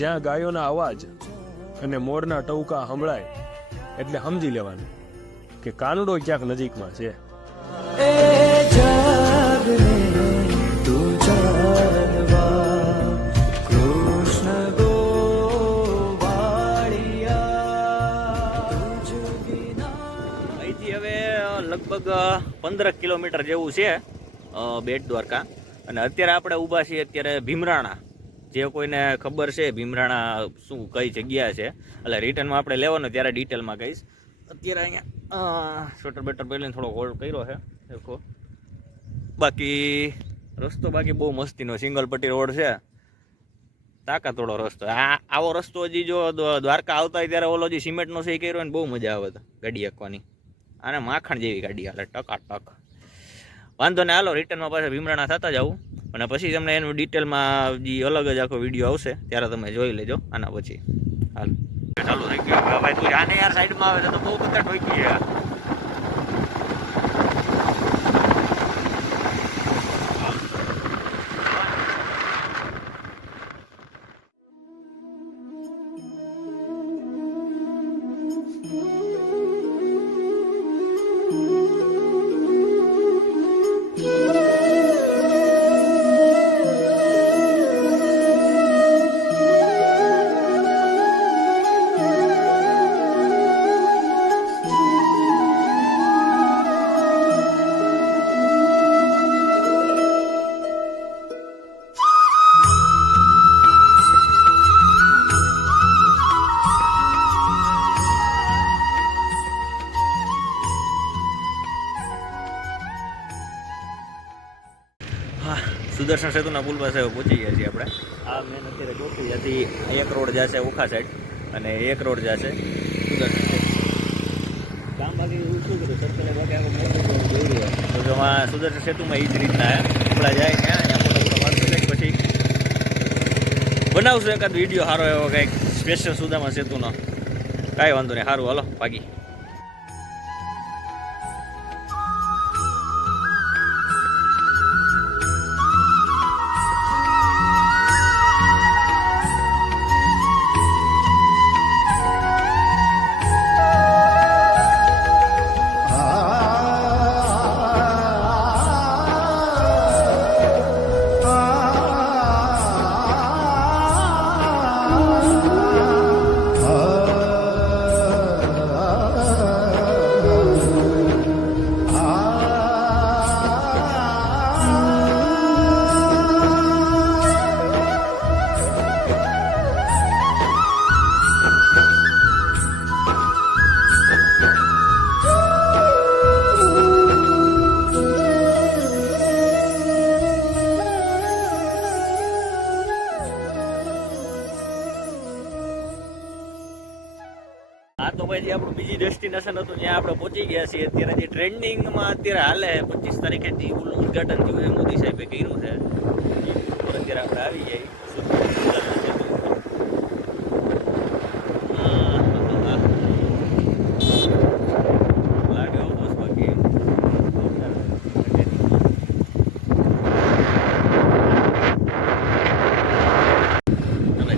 જ્યાં ગાયોના અવાજ અને મોરના ટહુકા સંભળાય એટલે સમજી લેવાનું કે કાનડો ક્યાંક નજીકમાં છે. અહીંથી હવે લગભગ 15 કિલોમીટર જેવું છે બેટ દ્વારકા. અને અત્યારે આપણે ઊભા છીએ અત્યારે ભીમરાણા. જે કોઈને ખબર છે ભીમરાણા શું કઈ જગ્યા છે, એટલે રિટર્નમાં આપણે લેવાનું ત્યારે ડિટેલમાં કહીશ. અત્યારે અહીંયા સ્વેટર બેટર પહેરીને થોડો હોલ્ડ કર્યો છે દેખો. બાકી રસ્તો બહુ મસ્તીનો સિંગલ પટ્ટી રોડ છે, તાકાતોડો રસ્તો. આવો રસ્તો હજી જો દ્વારકા આવતા હોય ત્યારે ઓલો જે સિમેન્ટનો છે એ કર્યો ને બહુ મજા આવે ગાડી હાંકવાની. આને માખણ જેવી ગાડી હાલે ટકાટક. વાંધો ને, હાલો રિટર્નમાં પાછા ભીમરાણા થતા જાવું અને પછી તમને એનું ડિટેલમાં જે અલગ જ આખો વિડીયો આવશે ત્યારે તમે જોઈ લેજો આના પછી. હાલ ચાલુ થઈ ગયું ભાઈ. તું આને યાર સાઈડમાં આવે તો બહુ બધા ઠોકી છે. સુદર્શન સેતુના પુલ પાસે પહોંચી ગયા છીએ આપણે. આ મેન અત્યારે ગોઠવી ત્યાંથી એક રોડ જશે ઓખા સાઈડ અને એક રોડ જશે સુદર્શન સેતુ. કામ બાકી એવું શું કર્યું સરકારે બાકી આખું મોટું દોર્યું હોય તો જો આ સુદર્શન સેતુમાં એ જ રીતના આપણા જાય ત્યાં ફોટો પાડતો જાય. પછી બનાવશું એકાદ વિડીયો સારો એવો કંઈક સ્પેશિયલ સુદામા સેતુનો. કાંઈ વાંધો નહીં, સારું હાલો ભાગી. આ તો ભાઈ જે આપણું બીજી ડેસ્ટિનેશન હતું ત્યાં આપણે પહોંચી ગયા છીએ. અત્યારે જે ટ્રેન્ડિંગમાં અત્યારે હાલે 25 તારીખે જે ઉદ્ઘાટન થયું છે મોદી સાહેબે કર્યું છે અત્યારે આપણે આવી જઈએ.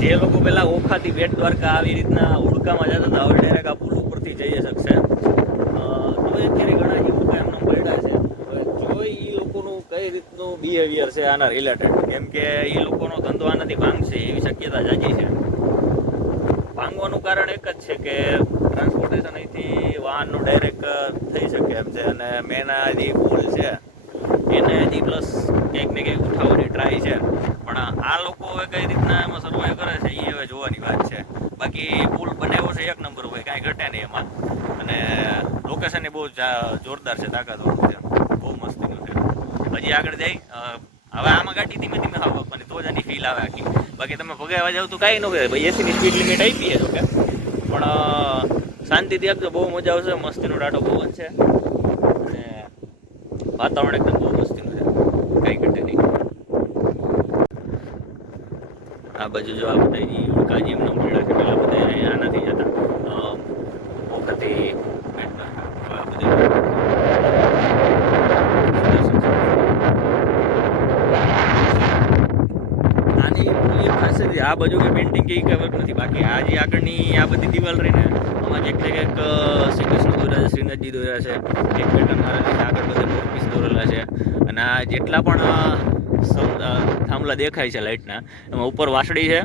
જે લોકો પેલા ઓખાથી બેટ દ્વારકા આવી રીતના ઉડકામાં જતા હતા હવે ડાયરેક્ટ આ પુલ ઉપરથી જઈ શકશે. હવે અત્યારે ઘણા જે ઉડકા એમના પડ્યા છે. હવે જોઈ એ લોકોનું કઈ રીતનું બિહેવિયર છે આના રિલેટેડ, કેમ કે એ લોકોનો ધંધો આનાથી ભાંગશે એવી શક્યતા જાજી છે. ભાંગવાનું કારણ એક જ છે કે ટ્રાન્સપોર્ટેશન અહીંથી વાહનનું ડાયરેક્ટ થઈ શકે એમ છે. અને મેન આ જે પુલ છે એને હજી પ્લસ ક્યાંક ને ક્યાંક ઉઠાવવાની ટ્રાય છે, પણ આ લોકો હવે કઈ રીતના એમાં સર્વાઈવ કરે છે એ હવે જોવાની વાત છે. બાકી પુલ બનાવ્યો છે એક નંબર હોય, કાંઈ ઘટે નહીં એમાં. અને લોકેશન એ બહુ જોરદાર છે, તાકાતવાળું છે, બહુ મસ્તીનું છે. હજી આગળ જાય હવે આમાં ગાડી ધીમે ધીમે હાવ આપવાની તો જ આની ફીલ આવે આખી. બાકી તમે ભગાવવા જાવ તો કાંઈ ન કહે ભાઈ, 80ની સ્પીડ લિમિટ આપી છે ઓકે, પણ શાંતિથી આપજો, બહુ મજા આવશે. મસ્તીનો ટાટો પવન છે અને વાતાવરણ એકદમ બહુ મસ્તીનું છે, કંઈ ઘટે નહીં. આ બાજુ જો આ બધા કાજી એમનો મળ્યા છે, પેલા બધા અહીંયા નથી જતા વખતે આની ખાસ કરી આ બાજુ કે પેઇન્ટિંગ કે ખબર નથી, બાકી આ જે આગળની આ બધી દિવાલ રહીને આમાં ક્યાંક ને ક્યાંક શ્રી કૃષ્ણ દોર્યા છે, શ્રીનાથજી દોર્યા છે, એક પેટર્ન મારેલી છે, આગળ બધા મોરપીસ દોરેલા છે. અને આ જેટલા પણ થાંભલા દેખાય છે લાઇટના એમાં ઉપર વાસળી છે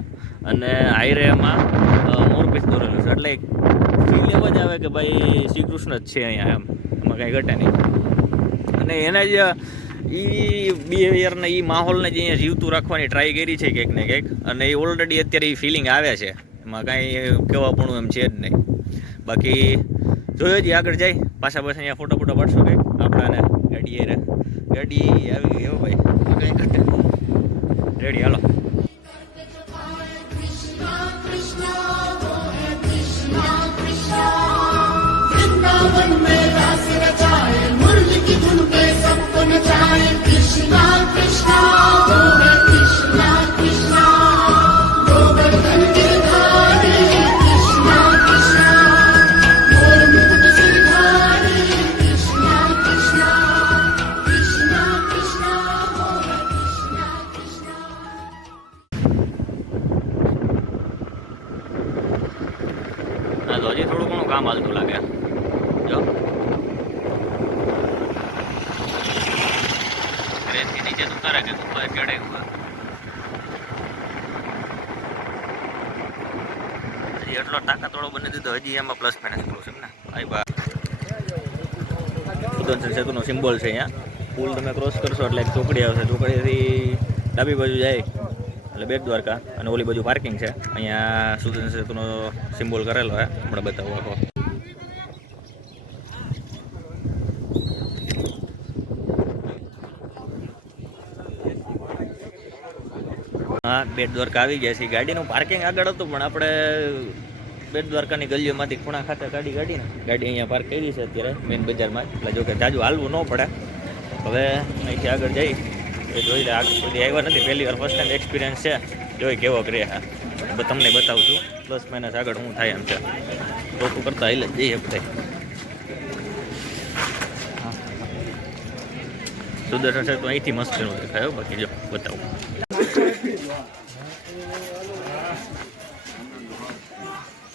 અને હાઈરે એમાં મોરપીસ દોરેલું છે. એટલે ફીલ એવો જ આવે કે ભાઈ શ્રી કૃષ્ણ જ છે અહીંયા, એમાં કાંઈ ઘટે નહીં. અને એના જ બિહેવિયરને માહોલને જે અહીંયા જીવતું રાખવાની ટ્રાય કરી છે ક્યાંક ને ક્યાંક, અને એ ઓલરેડી અત્યારે એ ફિલિંગ આવે છે, એમાં કાંઈ કહેવાપણું એમ છે જ નહીં. બાકી જોયો જ આગળ જાય પાછા અહીંયા ફોટો પાડશો કંઈક આપણાને ગાડી આવી ગઈ હો ભાઈ, કંઈ ઘટે રેડી હાલો. તો હજી થોડું ઘણું કામ હાલતું લાગે. જો ટ્રેનથી નીચે ઉતારે કે ઉપર ચડે ઉપર હજી એટલો તાકાતવાળો બની દીધો, હજી એમાં પ્લસ માઇનસ કરું છે એમ ને ભાઈ. બા સુદર્શન સેતુનો સિમ્બોલ છે અહીંયા. પુલ તમે ક્રોસ કરશો એટલે એક ચોકડી આવશે, ચોકડીથી ડાબી બાજુ જાય એટલે બેટ દ્વારકા, અને ઓલી બાજુ પાર્કિંગ છે. અહીંયા સુદર્શન સેતુનો સિમ્બોલ કરેલો છે, હમણાં બતાવો આખો. હા, બેટ દ્વારકા આવી ગયા છે. ગાડીનું પાર્કિંગ આગળ હતું, પણ આપણે બેટ દ્વારકાની ગલીઓમાંથી ખૂણા ખાતે ગાડી અહીંયા પાર્ક કરી છે અત્યારે મેઇન બજારમાં. એટલે જો કે જાજુ હાલવું ન પડે. હવે અહીંથી આગળ જઈ એ જોઈ લે. આગળ સુધી આવ્યા નથી, પહેલી વાર ફર્સ્ટ ટાઈમ એક્સપિરિયન્સ છે. જોઈ કેવો કરે હા તમને બતાવું છું પ્લસ માઇનસ આગળ શું થાય એમ છે. ટોકું કરતા હાલ જ જઈએ બધા. સુદર્શન છે તો અહીંથી મસ્તીનું દેખાય. બાકી જો બતાવું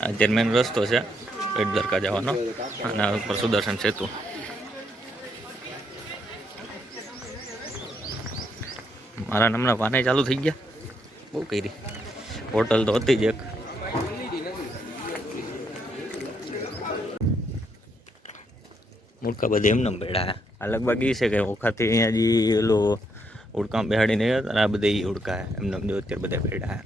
આ જર્મન રસ્તો છે બેટ દ્વારકા જવાનો, અને ઉપર સુદર્શન સેતુ. મારા નામના વાને ચાલુ થઈ ગયા, બહુ કરી. હોટલ તો હતી જ એક. મુડકા બધી એમને બેડા. આ લગભગ એ છે કે ઓખાથી અહીંયા જે એલો ઉડકામ બેહાડીને અને આ બધા એ ઉડકા એમને અત્યારે બધા બેડા.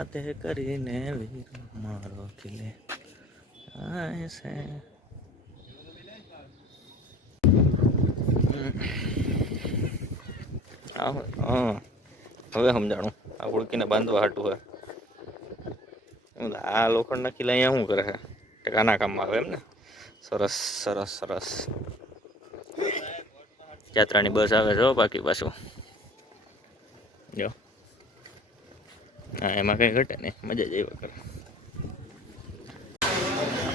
આતે કરીને વીર મારો કિલે આસે. હવે સમજાણું આ ઉડકીને બાંધવા હાટું હોય. આ લોખંડના કિલ્લા અહીંયા શું કરે છે? કાના કામમાં આવે એમ ને. સરસ સરસ સરસ. યાત્રાની બસ આવે છે બાકી પાછું જો. હા, એમાં કંઈ ઘટે નહીં, મજા જ એવા કરે.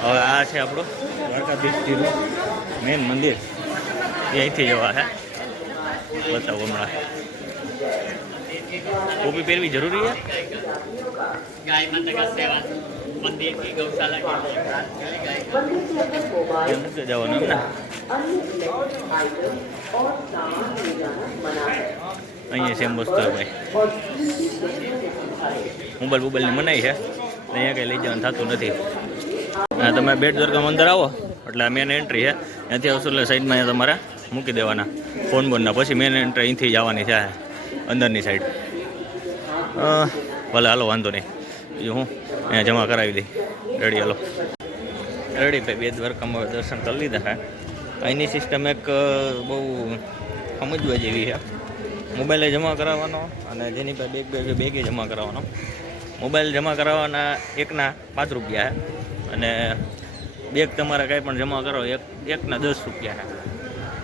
હવે આ છે આપણું દ્વારકાધીશજીનું મેન મંદિર. એ અહીંથી જવા છે, બતાવો હમણાં. ટોપી પહેરવી જરૂરી છે. જવાનું એમ ને. અહીંયા સેમ વસ્તુ ભાઈ. મોબાઈલની મનાઈ છે, અહીંયા કંઈ લઈ જવાનું થતું નથી. હા, તમે બેટ દ્વારકા અંદર આવો એટલે આ મેન એન્ટ્રી છે. ત્યાંથી આવશો એટલે સાઈડમાં તમારે મૂકી દેવાના ફોન બોનના. પછી મેન એન્ટ્રી અહીંથી જવાની છે અંદરની સાઈડ. ભલે હાલો, વાંધો નહીં. બીજું હું અહીંયા જમા કરાવી દઈ. રેડી હાલો. રેડી ભાઈ, બેટ દ્વારકામાં દર્શન કરી લીધા છે. અહીંની સિસ્ટમ એક બહુ સમજવા જેવી છે. મોબાઈલે જમા કરાવવાનો અને જેની પાસે બેગે જમા કરાવવાનો. મોબાઈલ જમા કરાવવાના એકના 5 રૂપિયા છે, અને બેગ તમારે કાંઈ પણ જમા કરો એકના 10 રૂપિયા છે.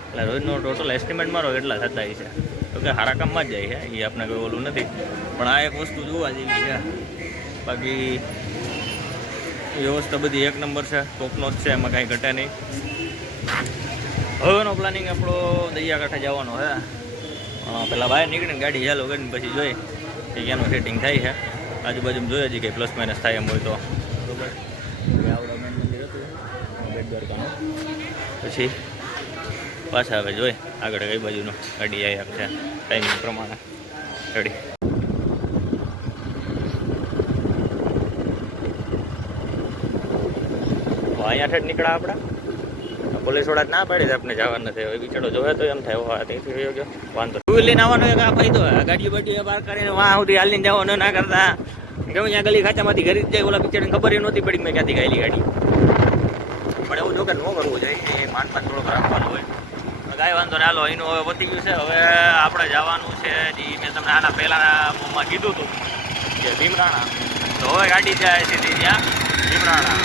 એટલે રોજનો ટોટલ એસ્ટિમેટ મારો એટલા થતા છે. તો કે સારા કામમાં જ જાય છે, એ આપણે કોઈ ઓલું નથી. પણ આ એક વસ્તુ જોવા જેવી છે. બાકી વ્યવસ્થા બધી એક નંબર છે, ટોપનો જ છે, એમાં કાંઈ ઘટે નહીં. હવેનો પ્લાનિંગ આપણો દરિયાકાંઠે જવાનો છે. પહેલાં બહાર નીકળીને ગાડી ચાલુ કરીને પછી જોઈ કે ક્યાંનું સેટિંગ થાય છે. આજુબાજુમાં જોઈએ છે કે પ્લસ માઇનસ થાય એમ હોય તો બરાબર. આવડા મેન મંદિર હતું બેટ દ્વારકાનું, પછી પાછા હવે જોઈ આગળ કઈ બાજુનું ગાડી આવી છે ટાઈમિંગ પ્રમાણે ગાડી. અહીંયા ઠેઠ નીકળ્યા આપણા પોલીસ વાળા ના પાડી આપણે જવા નથી. હવે બિચારો જોવે તો એમ થાય ત્યાંથી વયો ગયો વાંધો. ટુ વ્હીલ લઈને આવવાનો એક આ ફાયદો, ગાડીઓ બાડીઓ પાર કરીને વાં સુધી હાલીને જવાનું ના કરતા ગમે ત્યાં ગલી ખાચામાંથી ઘરે જ જાય. ઓલા બિચારાને ખબર એ નહોતી પડી મેં ક્યાંથી ગાયેલી ગાડી. પણ એવું જો કે ન કરવું જોઈએ, એ માંડ થોડોક રાખવાનો હોય. કાંઈ વાંધો ને, હાલો એનું હવે પતી ગયું છે. હવે આપણે જવાનું છે જે મેં તમને આના પહેલાં કીધું હતું કે ભીમરાણા. તો હવે ગાડી જાય સીધી ત્યાં ભીમરાણા.